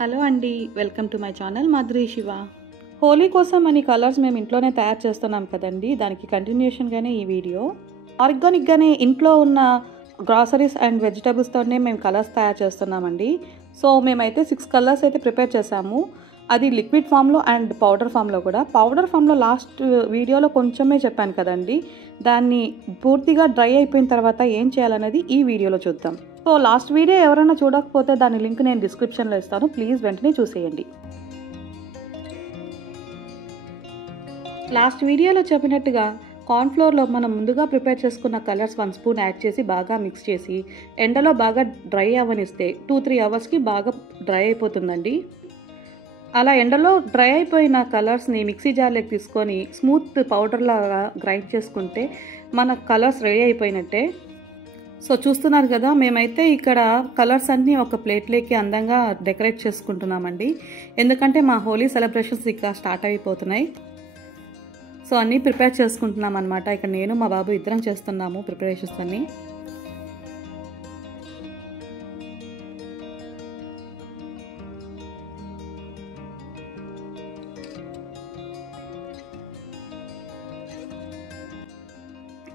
Hello అండి, welcome to my channel Madhuri Shiva. Holi కోసం అని కలర్స్ మేము ఇంట్లోనే తయారు చేస్తున్నాం కదండి, దానికి కంటిన్యూషన్గానే ఈ వీడియో. ఆర్గానిక్గానే ఇంట్లో ఉన్న గ్రాసరీస్ అండ్ వెజిటబుల్స్తోనే మేము కలర్స్ తయారు చేస్తున్నామండి. సో మేమైతే 6 కలర్స్ అయితే ప్రిపేర్ చేసాము. అది లిక్విడ్ ఫామ్లో అండ్ పౌడర్ ఫామ్లో కూడా. పౌడర్ ఫామ్లో లాస్ట్ వీడియోలో కొంచెమే చెప్పాను కదండి, దాన్ని పూర్తిగా డ్రై అయిపోయిన తర్వాత ఏం చేయాలనేది ఈ వీడియోలో చూద్దాం. సో లాస్ట్ వీడియో ఎవరైనా చూడకపోతే దాని లింక్ నేను డిస్క్రిప్షన్లో ఇస్తాను, ప్లీజ్ వెంటనే చూసేయండి. లాస్ట్ వీడియోలో చెప్పినట్టుగా కార్న్ఫ్లోర్లో మనం ముందుగా ప్రిపేర్ చేసుకున్న కలర్స్ 1 స్పూన్ యాడ్ చేసి బాగా మిక్స్ చేసి ఎండలో బాగా డ్రై అవ్వనిస్తే 2-3 అవర్స్కి బాగా డ్రై అయిపోతుందండి. అలా ఎండలో డ్రై అయిపోయిన కలర్స్ని మిక్సీ జార్లోకి తీసుకొని స్మూత్ పౌడర్ లాగా గ్రైండ్ చేసుకుంటే మన కలర్స్ రెడీ అయిపోయినట్టే. సో చూస్తున్నారు కదా, మేమైతే ఇక్కడ కలర్స్ అన్నీ ఒక ప్లేట్లోకి అందంగా డెకరేట్ చేసుకుంటున్నామండి. ఎందుకంటే మా హోలీ సెలబ్రేషన్స్ ఇక స్టార్ట్ అయిపోతున్నాయి. సో అన్నీ ప్రిపేర్ చేసుకుంటున్నాం అనమాట. ఇక్కడ నేను మా బాబు ఇద్దరం చేస్తున్నాము ప్రిపరేషన్స్ అన్నీ.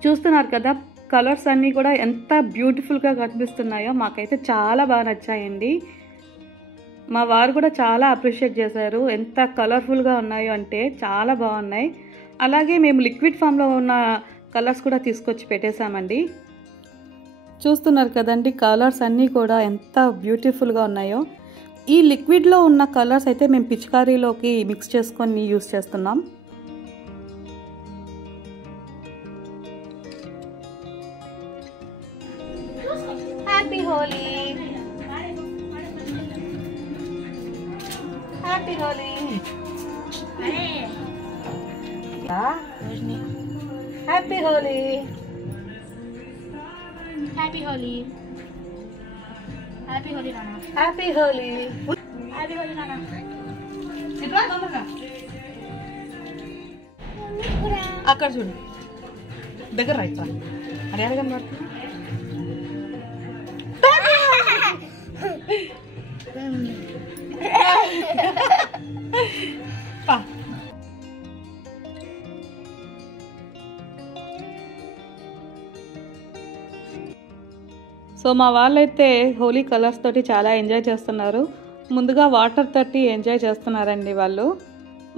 చూస్తున్నారు కదా, కలర్స్ అన్నీ కూడా ఎంత బ్యూటిఫుల్గా కనిపిస్తున్నాయో. మాకైతే చాలా బాగా నచ్చాయండి. మా వారు కూడా చాలా అప్రిషియేట్ చేశారు, ఎంత కలర్ఫుల్గా ఉన్నాయో అంటే చాలా బాగున్నాయి. అలాగే మేము లిక్విడ్ ఫామ్లో ఉన్న కలర్స్ కూడా తీసుకొచ్చి పెట్టేశామండి. చూస్తున్నారు కదండి, కలర్స్ అన్నీ కూడా ఎంత బ్యూటిఫుల్గా ఉన్నాయో. ఈ లిక్విడ్లో ఉన్న కలర్స్ అయితే మేము పిచికారీలోకి మిక్స్ చేసుకొని యూస్ చేస్తున్నాం. Happy Holi, happy Holi, happy Holi, happy Holi, happy Holi నాన్న, హ్యాపీ హోలీ, హ్యాపీ హోలీ నాన్న. అక్కడ చూడు, దగ్గర రైట్ అడయాలి పడుతుంది. సో మా వాళ్ళైతే హోలీ కలర్స్ తోటి చాలా ఎంజాయ్ చేస్తున్నారు. ముందుగా వాటర్ తోటి ఎంజాయ్ చేస్తున్నారండి వాళ్ళు.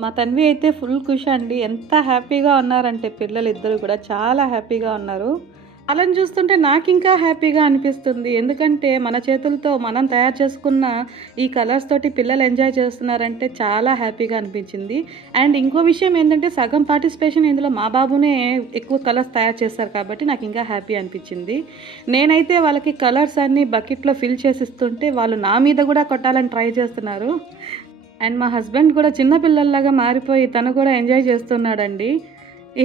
మా తన్వి అయితే ఫుల్ ఖుషి అండి, ఎంత హ్యాపీగా ఉన్నారంటే పిల్లలు ఇద్దరు కూడా చాలా హ్యాపీగా ఉన్నారు. వాళ్ళని చూస్తుంటే నాకు ఇంకా హ్యాపీగా అనిపిస్తుంది. ఎందుకంటే మన చేతులతో మనం తయారు చేసుకున్న ఈ కలర్స్ తోటి పిల్లలు ఎంజాయ్ చేస్తున్నారంటే చాలా హ్యాపీగా అనిపించింది. అండ్ ఇంకో విషయం ఏంటంటే సగం పార్టిసిపేషన్ ఇందులో మా బాబునే ఎక్కువ కలర్స్ తయారు చేస్తారు కాబట్టి నాకు ఇంకా హ్యాపీ అనిపించింది. నేనైతే వాళ్ళకి కలర్స్ అన్నీ బకెట్లో ఫిల్ చేసిస్తుంటే వాళ్ళు నా మీద కూడా కొట్టాలని ట్రై చేస్తున్నారు. అండ్ మా హస్బెండ్ కూడా చిన్న పిల్లల్లాగా మారిపోయి తను కూడా ఎంజాయ్ చేస్తున్నాడండి.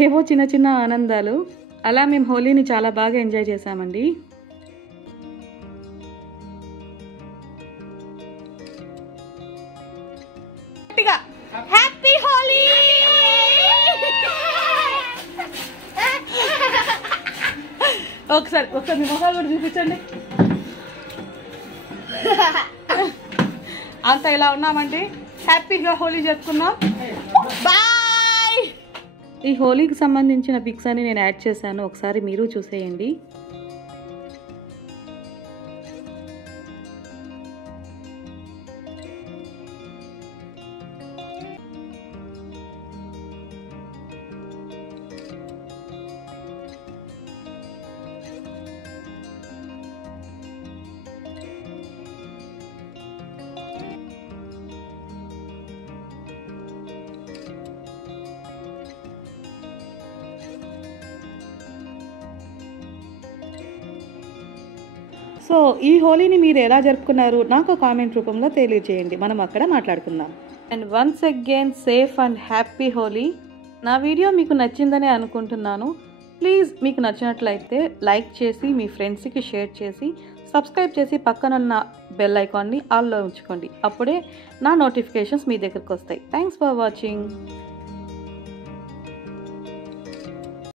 ఏవో చిన్న చిన్న ఆనందాలు. అలా మేము హోలీని చాలా బాగా ఎంజాయ్ చేసామండి. హ్యాపీ హోలీ, ఒకసారి మీ మొహాలు కూడా చూపించండి. అంతా ఇలా ఉన్నామండి, హ్యాపీగా హోలీ జరుపుకున్నాం. బాయ్. ఈ హోలీకి సంబంధించిన పిక్స్ అని నేను యాడ్ చేశాను, ఒకసారి మీరు చూసేయండి. సో ఈ హోలీని మీరు ఎలా జరుపుకున్నారు నాకు కామెంట్ రూపంలో తెలియజేయండి, మనం అక్కడ మాట్లాడుకుందాం. And once again safe and happy Holi. నా వీడియో మీకు నచ్చిందని అనుకుంటున్నాను. ప్లీజ్ మీకు నచ్చినట్లయితే లైక్ చేసి మీ ఫ్రెండ్స్కి షేర్ చేసి సబ్స్క్రైబ్ చేసి పక్కనున్న బెల్ ఐకాన్ని ఆల్లో ఉంచుకోండి. అప్పుడే నా నోటిఫికేషన్స్ మీ దగ్గరకు వస్తాయి. Thanks for watching.